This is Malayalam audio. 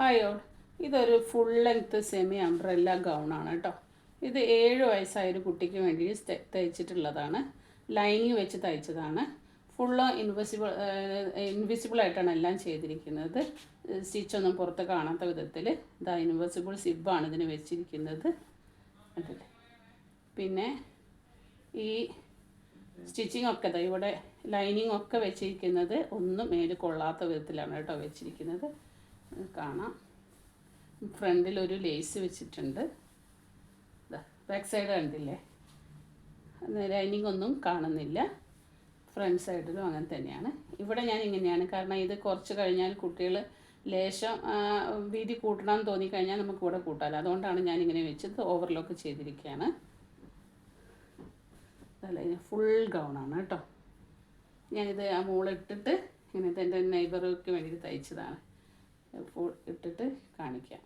ഹായ് ഓൾ, ഇതൊരു ഫുൾ ലെങ്ത്ത് സെമി അംബ്രല്ല ഗൗണാണ് കേട്ടോ. ഇത് 7 വയസ്സായൊരു കുട്ടിക്ക് വേണ്ടി തയ്ച്ചിട്ടുള്ളതാണ്. ലൈനിങ് വെച്ച് തയ്ച്ചതാണ്. ഫുള്ള് ഇൻവിസിബിളായിട്ടാണ് എല്ലാം ചെയ്തിരിക്കുന്നത്. സ്റ്റിച്ചൊന്നും പുറത്ത് കാണാത്ത വിധത്തിൽ ഇതാ ഇൻവിസിബിൾ സിബാണ് ഇതിന് വെച്ചിരിക്കുന്നത്. പിന്നെ ഈ സ്റ്റിച്ചിങ് ഒക്കെ ഇവിടെ ലൈനിങ് ഒക്കെ വെച്ചിരിക്കുന്നത് ഒന്നും മേല് കൊള്ളാത്ത വിധത്തിലാണ് കേട്ടോ വെച്ചിരിക്കുന്നത്. കാണാം. ഫ്രണ്ടിലൊരു ലേസ് വെച്ചിട്ടുണ്ട്. ബാക്ക് സൈഡ് കണ്ടില്ലേ, ലൈനിങ് ഒന്നും കാണുന്നില്ല. ഫ്രണ്ട് സൈഡിലും അങ്ങനെ തന്നെയാണ്. ഇവിടെ ഞാൻ ഇങ്ങനെയാണ്, കാരണം ഇത് കുറച്ച് കഴിഞ്ഞാൽ കുട്ടികൾ ലേശം വീതി കൂട്ടണമെന്ന് തോന്നിക്കഴിഞ്ഞാൽ നമുക്ക് ഇവിടെ കൂട്ടാമല്ലോ. അതുകൊണ്ടാണ് ഞാനിങ്ങനെ വെച്ചത്. ഓവർലോക്ക് ചെയ്തിരിക്കുകയാണ്. അല്ല, ഫുൾ ഗൗണാണ് കേട്ടോ. ഞാനിത് ആ മോളിട്ടിട്ട് ഇങ്ങനെ എൻ്റെ നെയ്ബർക്ക് വേണ്ടിയിട്ട് തയ്ച്ചതാണ്. ഫുൾ ഇട്ടിട്ട് കാണിക്കാം.